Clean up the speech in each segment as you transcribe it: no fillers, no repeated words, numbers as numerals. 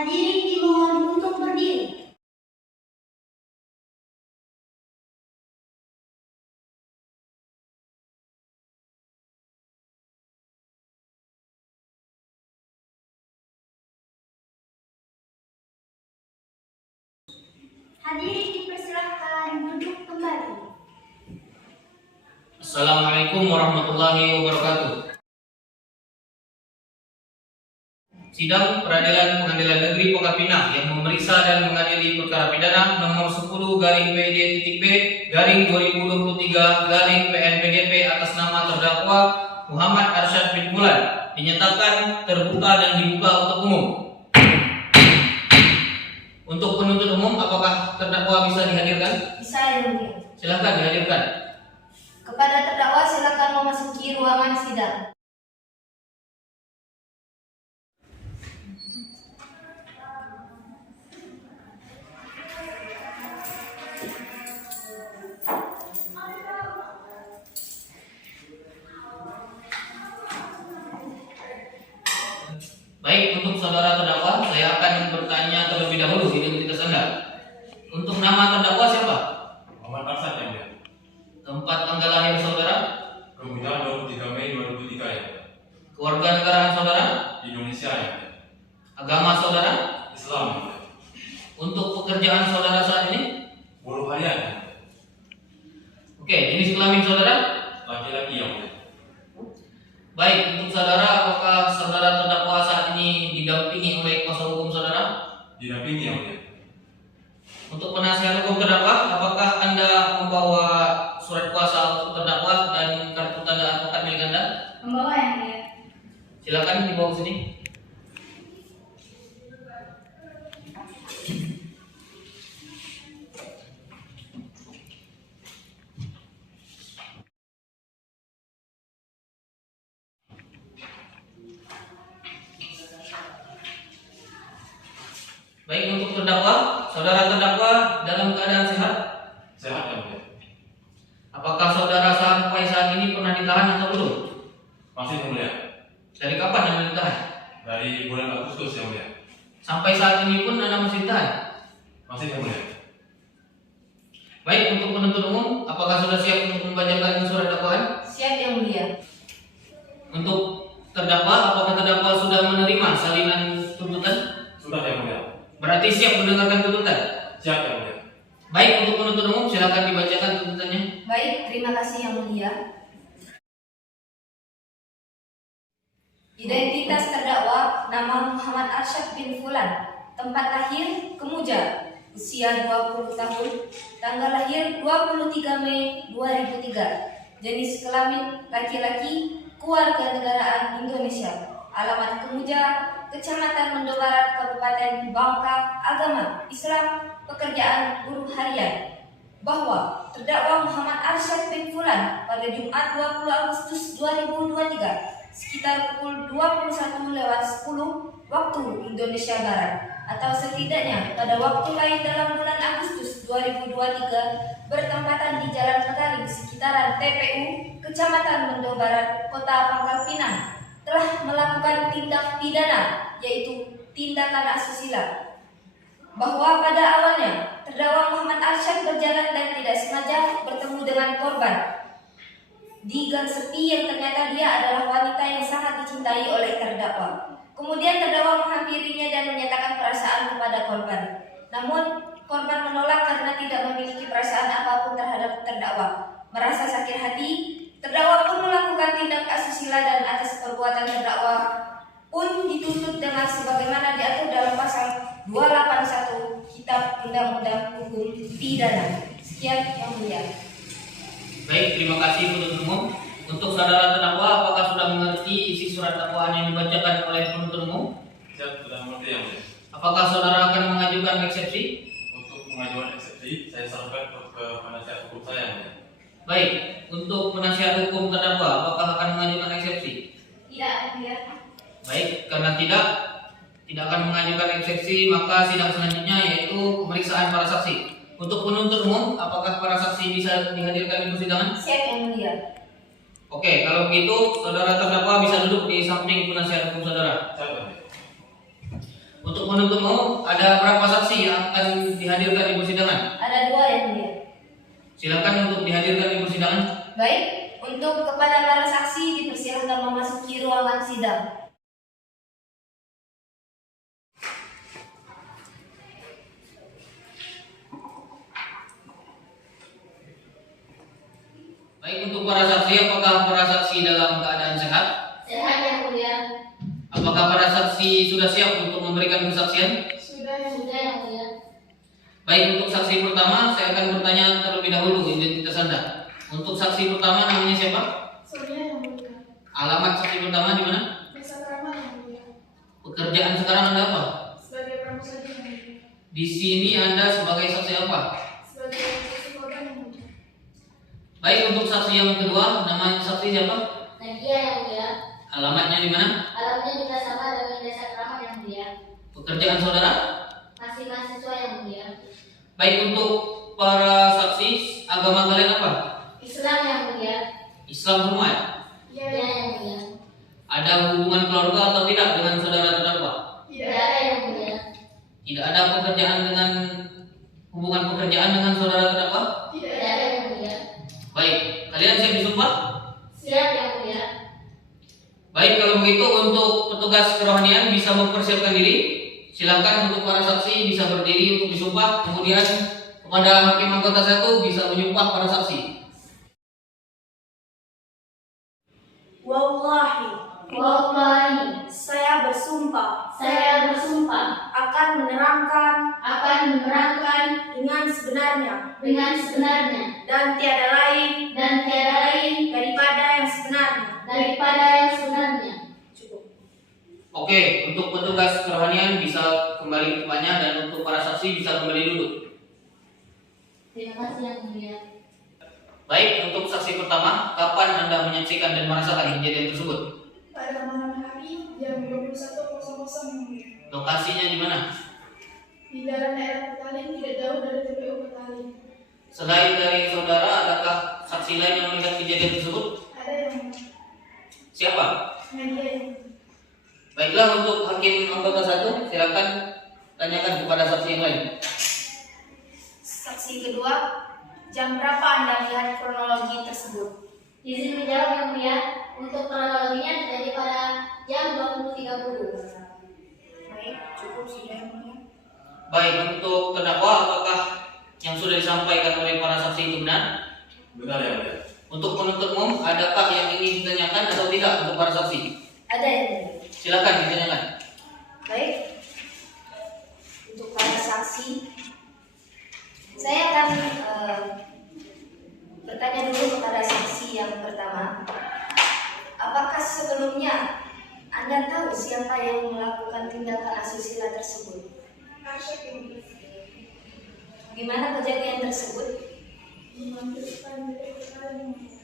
Hadirin dimohon untuk berdiri. Hadirin dipersilakan duduk kembali. Assalamualaikum warahmatullahi wabarakatuh. Sidang Peradilan Pengadilan Negeri Pekapinang yang memeriksa dan mengadili perkara pidana nomor 10/PD-B/2023/PNPDP atas nama terdakwa Muhammad Arsyad bin Fulan dinyatakan terbuka dan dibuka untuk umum. Untuk penuntut umum, apakah terdakwa bisa dihadirkan? Bisa, Yang Mulia. Silakan dihadirkan. Kepada terdakwa silakan memasuki ruangan sidang. Baik, untuk saudara terdakwa, saya akan bertanya terlebih dahulu identitas Anda. Untuk nama terdakwa siapa? Muhammad Arsyad yang mulia. Tempat tanggal lahir saudara? Kemudian 23 Mei 2003 ya. Keluarga negaraan saudara? Di Indonesia ya. Agama saudara? Islam ya. Untuk pekerjaan saudara saat ini? Buruh harian ya. Oke, jenis kelamin saudara? Laki-laki yang mulia. Baik, untuk saudara, apakah saudara terdakwa saat ini didampingi oleh kuasa hukum saudara? Didampingi yang mulia. Untuk penasihat hukum terdakwa, apakah Anda membawa surat kuasa untuk terdakwa dan kartu tanda advokat milik Anda? Membawa, Yang Mulia. Silakan dibawa ke sini. Baik, untuk terdakwa, saudara terdakwa dalam keadaan sehat? Sehat yang mulia. Apakah saudara sampai saat ini pernah ditahan atau belum? Masih yang mulia. Dari kapan Anda ditahan? Dari bulan Agustus yang mulia. Sampai saat ini pun Anda masih ditahan? Masih yang mulia. Baik, untuk penuntut umum, apakah sudah siap untuk membacakan surat dakwaan? Siap, Yang Mulia. Untuk terdakwa, apakah terdakwa sudah menerima salinan tuntutan? Sudah yang mulia. Berarti siap mendengarkan tuntutan? Siap yang mulia. Baik, untuk penuntut umum, silakan dibacakan tuntutannya. Baik, terima kasih Yang Mulia. Identitas terdakwa nama Muhammad Arsyad bin Fulan. Tempat lahir Kemuja. Usia 20 tahun. Tanggal lahir 23 Mei 2003. Jenis kelamin laki-laki. Kewarganegaraan Indonesia. Alamat Kemuja, Kecamatan Mendo Barat, Kabupaten Bangka. Agama Islam. Pekerjaan buruh harian. Bahwa terdakwa Muhammad Arsyad bin Fulan pada Jumat 20 Agustus 2023 sekitar pukul 21:10 waktu Indonesia Barat atau setidaknya pada waktu lain dalam bulan Agustus 2023 bertempatan di Jalan Petaling sekitaran TPU Kecamatan Mendo Barat, Kota Pangkal Pinang telah melakukan tindak pidana yaitu tindakan asusila. Bahwa pada awalnya terdakwa Muhammad Arsyad berjalan dan tidak sengaja bertemu dengan korban di gang sepi yang ternyata dia adalah wanita yang sangat dicintai oleh terdakwa. Kemudian terdakwa menghampirinya dan menyatakan perasaan kepada korban. Namun korban menolak karena tidak memiliki perasaan apapun terhadap terdakwa. Merasa sakit hati, terdakwa pun melakukan tindak asusila dan atas perbuatan terdakwa pun dituntut dengan sebagaimana diatur dalam pasal 281 Kitab Undang-Undang Hukum Pidana. Sekian Yang Mulia. Baik, terima kasih penuntut umum. Untuk saudara terdakwa, apakah sudah mengerti isi surat dakwaan yang dibacakan oleh penuntut umum? Siap, sudah mengerti yang mulia. Apakah saudara akan mengajukan eksepsi? Untuk mengajukan eksepsi, saya sarankan ke penasihat hukum saya yang mulia. Baik, untuk penasihat hukum terdakwa, apakah akan mengajukan eksepsi? Tidak, Mulia. Baik, karena tidak akan mengajukan eksepsi, maka sidang selanjutnya yaitu pemeriksaan para saksi. Untuk penuntut umum, apakah para saksi bisa dihadirkan di persidangan? Siap Yang Mulia. Oke, kalau begitu saudara terdakwa bisa duduk di samping penasihat hukum saudara. Siap yang mulia. Untuk penuntut umum, Untuk kepada para saksi dipersilahkan memasuki ruangan sidang. Baik, untuk para saksi, apakah para saksi dalam keadaan sehat? Sehat yang mulia. Apakah para saksi sudah siap untuk memberikan kesaksian? Sudah yang mulia. Baik, untuk saksi pertama saya akan bertanya terlebih dahulu identitas Anda. Untuk saksi pertama namanya siapa? Surya yang mulia. Alamat saksi pertama di mana? Desa Kramat yang mulia. Pekerjaan sekarang Anda apa? Sebagai pramusaji yang mulia. Di sini Anda sebagai saksi apa? Sebagai saksi korban yang mulia. Baik, untuk saksi yang kedua nama saksi siapa? Nadia yang mulia. Alamatnya di mana? Alamnya juga sama dengan Desa Kramat yang mulia. Pekerjaan saudara? Masih mahasiswa yang mulia. Baik, untuk para saksi agama kalian apa? Islam yang mulia. Islam semua ya? Iya Ya yang mulia. Ada hubungan keluarga atau tidak dengan saudara terdakwa? Tidak ada yang mulia. Tidak ada hubungan pekerjaan dengan saudara terdakwa? Tidak Tidak ada yang mulia. Baik, kalian siap disumpah? Siap yang mulia. Baik, kalau begitu untuk petugas kerohanian bisa mempersiapkan diri. Silakan untuk para saksi bisa berdiri untuk disumpah. Kemudian kepada hakim anggota 1 bisa menyumpah para saksi. Wallahi, saya bersumpah akan menerangkan dengan sebenarnya dan tiada lain daripada yang sebenarnya. Cukup. Oke, untuk petugas kerohanian bisa kembali ke tempatnya dan untuk para saksi bisa kembali duduk. Terima kasih yang mulia. Baik, untuk saksi pertama, kapan Anda menyaksikan dan merasakan kejadian tersebut? Pada malam hari jam 21.00 yang mulia. Lokasinya di mana? Di jalan daerah Petaling tidak jauh dari TPU Petaling. Selain dari saudara, adakah saksi lain yang melihat kejadian tersebut? Ada yang Siapa? Nadia yang mulia. Baiklah, untuk hakim anggota 1, silakan tanyakan kepada saksi yang lain. Saksi kedua, jam berapa Anda melihat kronologi tersebut? Izin menjawab yang mulia, untuk kronologinya terjadi pada jam 20.30. Baik, cukup sudah yang mulia. Baik, untuk terdakwa, apakah yang sudah disampaikan oleh para saksi itu benar? Benar ya, mulia. Untuk penuntut umum, adakah yang ingin ditanyakan atau tidak untuk para saksi? Ada yang mulia. Silakan ditanyakan. Baik, untuk para saksi, saya akan bertanya dulu kepada saksi yang pertama. Apakah sebelumnya Anda tahu siapa yang melakukan tindakan asusila tersebut? Arsyad yang mulia. Gimana kejadian tersebut? Memanfaatkan TPU Petaling yang mulia.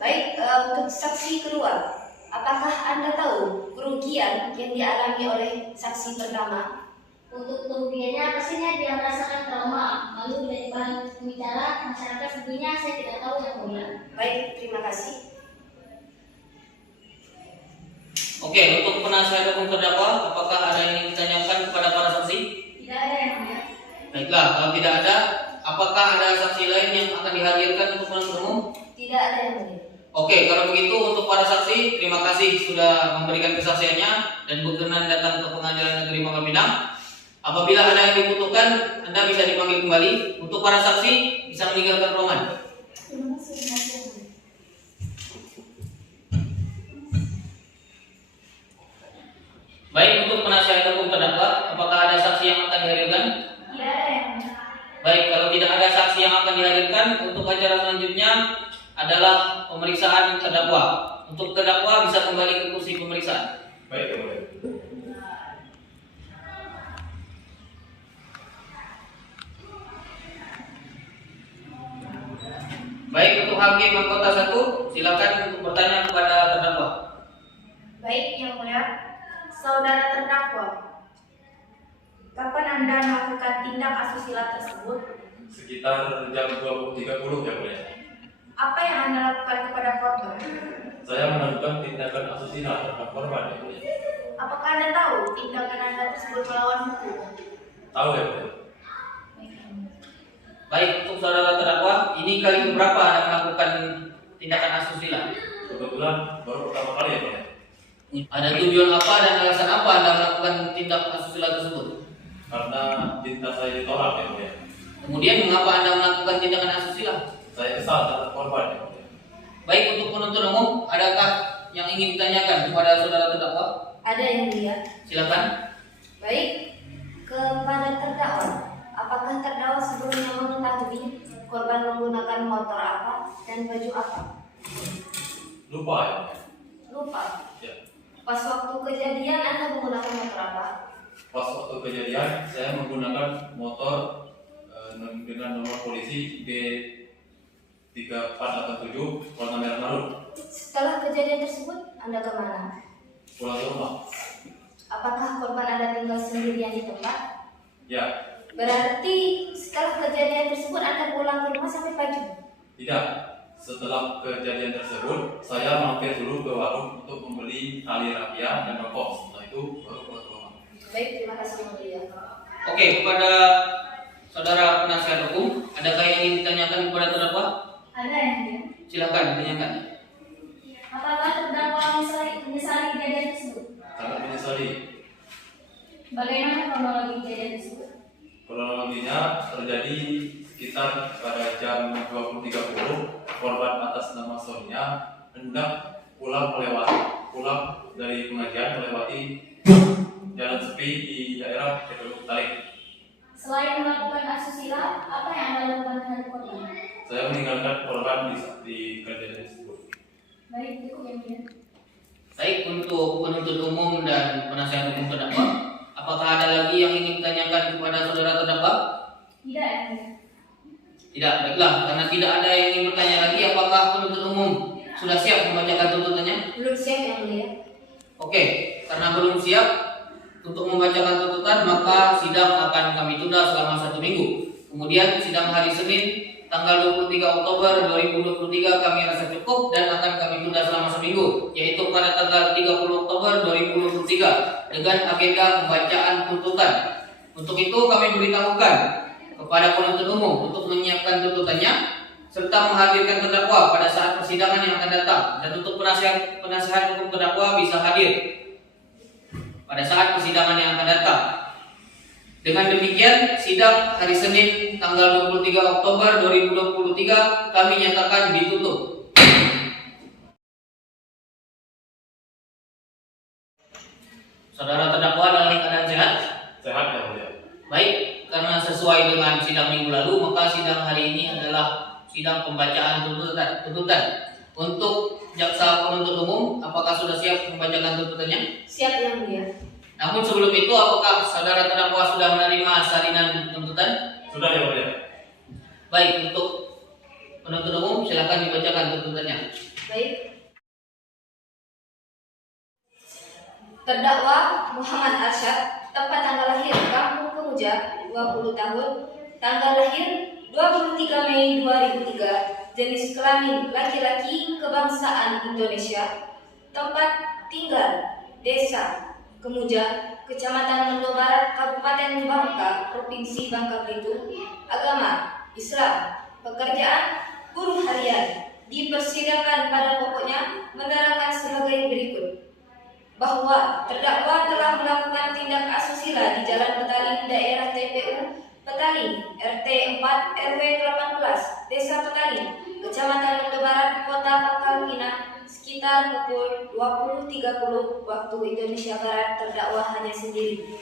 Baik, untuk saksi kedua, apakah Anda tahu kerugian yang dialami oleh saksi pertama? Untuk kerugiannya pastinya dia merasakan trauma, lalu dari bahan pembicara masyarakat sebelumnya saya tidak tahu yang mulia. Baik, terima kasih. Oke, untuk penasihat hukum terdakwa, apakah ada yang ingin ditanyakan kepada para saksi? Tidak ada yang mulia. Baiklah, kalau tidak ada, apakah ada saksi lain yang akan dihadirkan untuk penuntut umum? Tidak ada yang mulia. Oke, kalau begitu untuk para saksi, terima kasih sudah memberikan kesaksiannya dan berkenan datang ke Pengadilan Negeri Pangkal Pinang. Apabila ada yang dibutuhkan, Anda bisa dipanggil kembali. Untuk para saksi, bisa meninggalkan ruangan. Terima kasih yang mulia. Baik, untuk penasihat hukum terdakwa, apakah ada saksi yang akan dihadirkan? Tidak ada yang mulia. Baik, kalau tidak ada saksi yang akan dihadirkan, untuk acara selanjutnya adalah pemeriksaan terdakwa. Untuk terdakwa bisa kembali ke kursi pemeriksaan. Baik, ya, mulia. Baik, untuk hakim anggota 1, silakan untuk bertanya kepada terdakwa. Baik, yang mulia. Saudara terdakwa, kapan Anda melakukan tindak asusila tersebut? Sekitar jam 20.30 ya, mulia. Apa yang Anda lakukan kepada korban? Saya melakukan tindakan asusila terhadap korban ya, mulia. Apakah Anda tahu tindakan Anda tersebut melawan hukum? Tahu ya, mulia. Baik, untuk saudara terdakwa, ini kali keberapa Anda melakukan tindakan asusila? Kebetulan baru pertama kali ya Pak ya. Ada tujuan apa dan alasan apa Anda melakukan tindak asusila tersebut? Karena cinta saya ditolak ya Pak ya. Kemudian mengapa Anda melakukan tindakan asusila? Saya kesal terhadap korban ya Pak ya. Baik, untuk penuntut umum, adakah yang ingin ditanyakan kepada saudara terdakwa? Ada yang mulia. Silakan. Baik, kepada terdakwa, apakah terdakwa sebelumnya mengetahui korban menggunakan motor apa dan baju apa? Lupa ya Pak ya. Lupa. Ya. Pas waktu kejadian Anda menggunakan motor apa? Pas waktu kejadian saya menggunakan motor dengan nomor polisi B3487 warna merah marun. Setelah kejadian tersebut Anda kemana? Pulang ke rumah. Apakah korban Anda tinggal sendirian di tempat? Ya, Berarti setelah kejadian tersebut Anda pulang ke rumah sampai pagi? tidak. Setelah kejadian tersebut, saya mampir dulu ke warung untuk membeli tali rapia dan rokok. Setelah itu baru pulang ke rumah. Baik, terima kasih yang mulia. Oke, kepada saudara penasihat hukum, adakah yang ingin ditanyakan kepada terdakwa? Ada yang mulia. Silakan ditanyakan. Apakah terdakwa menyesali kejadian tersebut? Sangat menyesali. Bagaimana kronologi kejadian tersebut? Kronologinya terjadi sekitar pada jam 20.30. Korban atas nama Sonia hendak pulang dari pengajian melewati jalan sepi di daerah Kedung Tarik. Selain melakukan asusila, apa yang Anda lakukan terhadap korban? Saya meninggalkan korban di kejadian tersebut. Baik, cukup yang mulia. Baik, untuk penuntut umum dan penasihat hukum terdakwa, apakah ada lagi yang ingin ditanyakan kepada saudara terdakwa? Tidak yang mulia. Tidak, baiklah. Karena tidak ada yang ingin bertanya lagi, apakah penuntut umum sudah siap membacakan tuntutannya? Belum siap yang mulia. Oke, karena belum siap untuk membacakan tuntutan, maka sidang akan kami tunda selama 1 minggu. Kemudian sidang hari Senin tanggal 23 Oktober 2023 kami rasa cukup dan akan kami tunda selama seminggu, yaitu pada tanggal 30 Oktober 2023 dengan agenda pembacaan tuntutan. Untuk itu kami beritahukan kepada penuntut umum untuk menyiapkan tuntutannya serta menghadirkan terdakwa pada saat persidangan yang akan datang, dan untuk penasihat hukum terdakwa bisa hadir pada saat persidangan yang akan datang. Dengan demikian, sidang hari Senin tanggal 23 Oktober 2023 kami nyatakan ditutup. Saudara terdakwa dalam keadaan sehat? Sehat ya mulia. Baik, karena sesuai dengan sidang minggu lalu, maka sidang hari ini adalah sidang pembacaan tuntutan. Untuk jaksa penuntut umum, apakah sudah siap membacakan tuntutannya? Siap yang mulia. Namun sebelum itu, apakah saudara terdakwa sudah menerima salinan tuntutan? Sudah ya mulia. Baik, untuk penuntut umum silakan dibacakan tuntutannya. Baik. Terdakwa Muhammad Arsyad, tempat tanggal lahir Kampung Kemuja, 20 tahun, tanggal lahir 23 Mei 2003, jenis kelamin laki-laki, kebangsaan Indonesia, tempat tinggal Desa Kemuja, Kecamatan Mendo Barat, Kabupaten Bangka, Provinsi Bangka Belitung, agama Islam, pekerjaan buruh harian. Dipersidangan pada pokoknya menerangkan sebagai berikut: bahwa terdakwa telah melakukan tindak asusila di Jalan Petaling, daerah TPU Petaling, RT 4 RW 18, Desa Petaling, Kecamatan Mendo Barat, Kota Pangkal Pinang, sekitar pukul 20.30 waktu Indonesia Barat. Terdakwa hanya sendiri.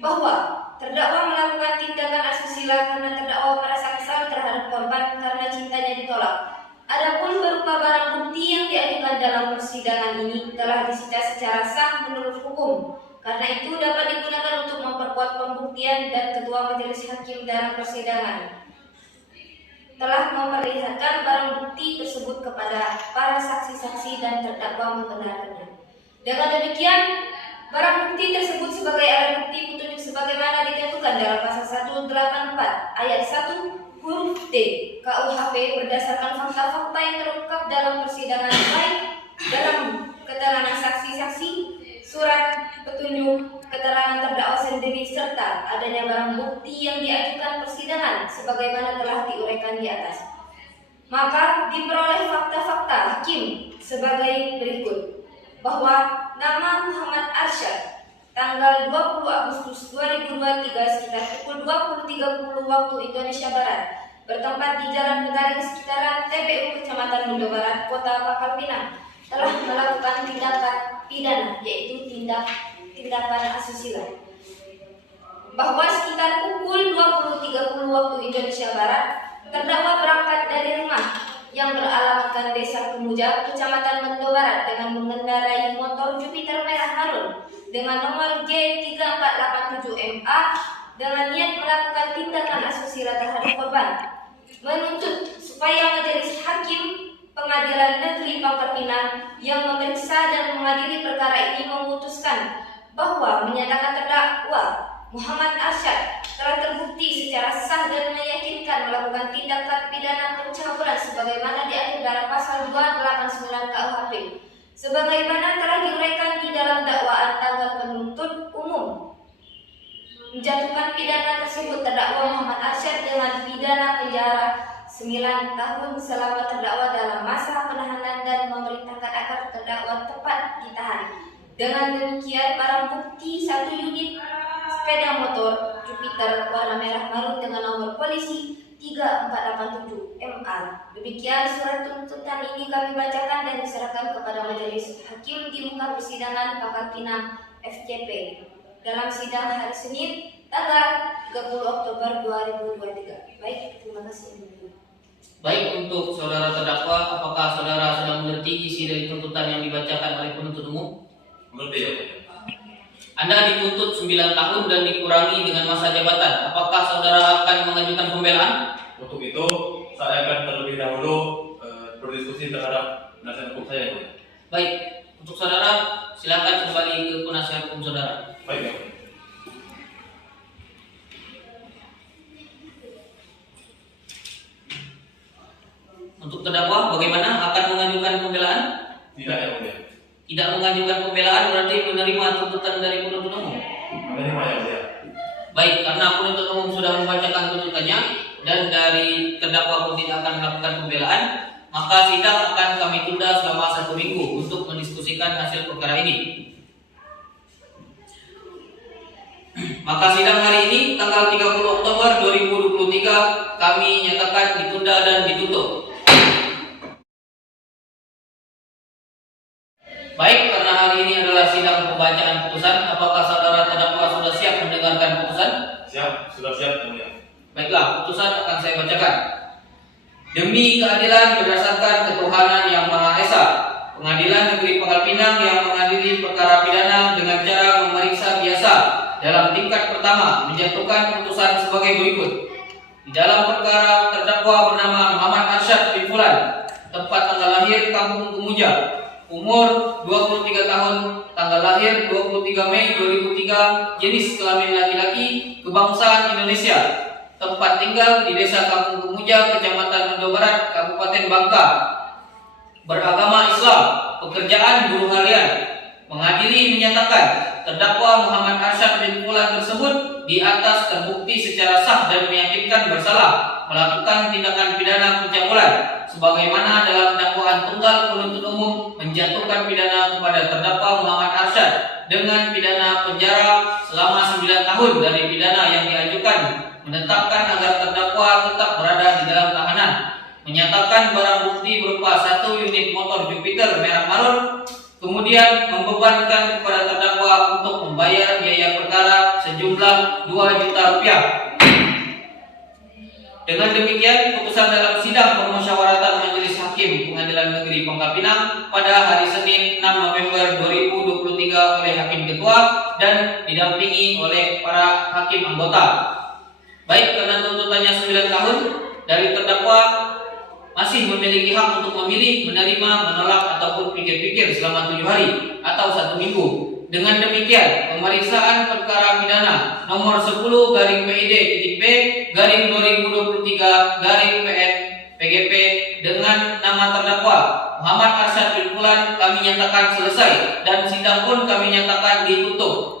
Bahwa terdakwa melakukan tindakan asusila karena terdakwa merasa kesal terhadap korban karena cintanya ditolak. Adapun berupa barang bukti yang diajukan dalam persidangan ini telah disita secara sah menurut hukum. Karena itu dapat digunakan untuk memperkuat pembuktian, dan Ketua Majelis Hakim dalam persidangan telah memperlihatkan barang bukti tersebut kepada para saksi-saksi dan terdakwa membenarkannya. Dengan demikian, barang bukti tersebut sebagai alat bukti petunjuk sebagaimana ditentukan dalam pasal 184 ayat 1 huruf D KUHP berdasarkan fakta-fakta yang terungkap dalam persidangan, baik dalam keterangan saksi-saksi, surat petunjuk, keterangan terdakwa sendiri, serta adanya barang bukti yang diajukan persidangan sebagaimana telah diuraikan di atas. Maka diperoleh fakta-fakta hakim sebagai berikut. Bahwa nama Muhammad Arsyad tanggal 20 Agustus 2023 sekitar pukul 20.30 waktu Indonesia Barat bertempat di Jalan Begaring sekitaran TPU Kecamatan Mundo Barat, Kota Pangkal Pinang telah melakukan tindakan pidana yaitu tindakan asusila. Bahwa sekitar pukul 20.30 waktu Indonesia Barat terdakwa berangkat dari rumah yang beralamatkan Desa Kemuja, Kecamatan Mundo Barat dengan mengendarai motor Jupiter merah marun dengan nomor G3487MA dengan niat melakukan tindakan asusila terhadap korban. Menuntut supaya Majelis Hakim Pengadilan Negeri Pangkal Pinang yang memeriksa dan mengadili perkara ini memutuskan bahwa menyatakan terdakwa Muhammad Arsyad telah terbukti secara sah dan meyakinkan melakukan tindakan pidana pencabulan sebagaimana diatur dalam pasal 289 KUHP. Sebagaimana telah diuraikan di dalam dakwaan, tanggal penuntut umum menjatuhkan pidana tersebut terdakwa Muhammad Arsyad dengan pidana penjara 9 tahun selama terdakwa dalam masa penahanan dan memerintahkan agar terdakwa tepat ditahan. Dengan demikian, barang bukti 1 unit sepeda motor Jupiter warna merah marun dengan nomor polisi 3487 MA. Demikian surat tuntutan ini kami bacakan dan diserahkan kepada Majelis Hakim di muka persidangan Pangkal Pinang FCP dalam sidang hari Senin tanggal 30 Oktober 2023. Baik, terima kasih. Baik, untuk saudara terdakwa, apakah saudara sudah mengerti isi dari tuntutan yang dibacakan oleh penuntut umum? Mengerti ya, Mulia? Anda dituntut 9 tahun dan dikurangi dengan masa jabatan. Apakah saudara akan mengajukan pembelaan? Untuk itu, saya akan terlebih dahulu berdiskusi terhadap penasihat hukum saya, Mulia. Baik, untuk saudara silakan kembali ke penasihat hukum saudara. Baik, ya, Mulia. Untuk terdakwa bagaimana, akan mengajukan pembelaan? Tidak, ya, Mulia. Tidak mengajukan pembelaan berarti menerima tuntutan dari penuntut umum. Menerima, ya, Mulia. Baik, karena penuntut umum sudah membacakan tuntutannya dan dari terdakwa pun tidak akan melakukan pembelaan, maka sidang akan kami tunda selama 1 minggu untuk mendiskusikan hasil perkara ini. Maka sidang hari ini tanggal 30 Oktober 2023 kami nyatakan ditunda dan ditutup. Baik, karena hari ini adalah sidang pembacaan putusan, apakah saudara terdakwa sudah siap mendengarkan putusan? Siap, sudah siap, ya, Mulia. Baiklah, putusan akan saya bacakan. Demi keadilan berdasarkan ketuhanan yang Maha Esa, Pengadilan Negeri Pangkal Pinang yang mengadili perkara pidana dengan cara memeriksa biasa dalam tingkat pertama menjatuhkan putusan sebagai berikut. Di dalam perkara terdakwa bernama Muhammad Arsyad bin Fulan, tempat tanggal lahir Kampung Kemuja, umur 23 tahun, tanggal lahir 23 Mei 2003, jenis kelamin laki-laki, kebangsaan Indonesia, tempat tinggal di Desa Kampung Kemuja, Kecamatan Mundo Barat, Kabupaten Bangka, beragama Islam, pekerjaan buruh harian. Mengadili menyatakan terdakwa Muhammad Arsyad bin Fulan tersebut di atas terbukti secara sah dan meyakinkan bersalah melakukan tindakan pidana pencabulan sebagaimana dalam dakwaan tunggal penuntut umum menjatuhkan pidana kepada terdakwa Muhammad Arsyad dengan pidana penjara selama 9 tahun dari pidana yang diajukan, menetapkan agar terdakwa tetap berada di dalam tahanan, menyatakan barang bukti berupa 1 unit motor Jupiter merah marun, kemudian membebankan kepada terdakwa untuk membayar biaya perkara sejumlah 2 juta rupiah. Dengan demikian, putusan dalam sidang permusyawaratan Majelis Hakim Pengadilan Negeri Pangkal Pinang pada hari Senin 6 November 2023 oleh Hakim Ketua dan didampingi oleh para hakim anggota. Baik, karena tuntutannya 9 tahun, dari terdakwa masih memiliki hak untuk memilih, menerima, menolak, ataupun pikir-pikir selama 7 hari atau 1 minggu. Dengan demikian, pemeriksaan perkara pidana nomor 10/PID-P/2023/PN PGP dengan nama terdakwa Muhammad Arsyad bin Fulan kami nyatakan selesai dan sidang pun kami nyatakan ditutup.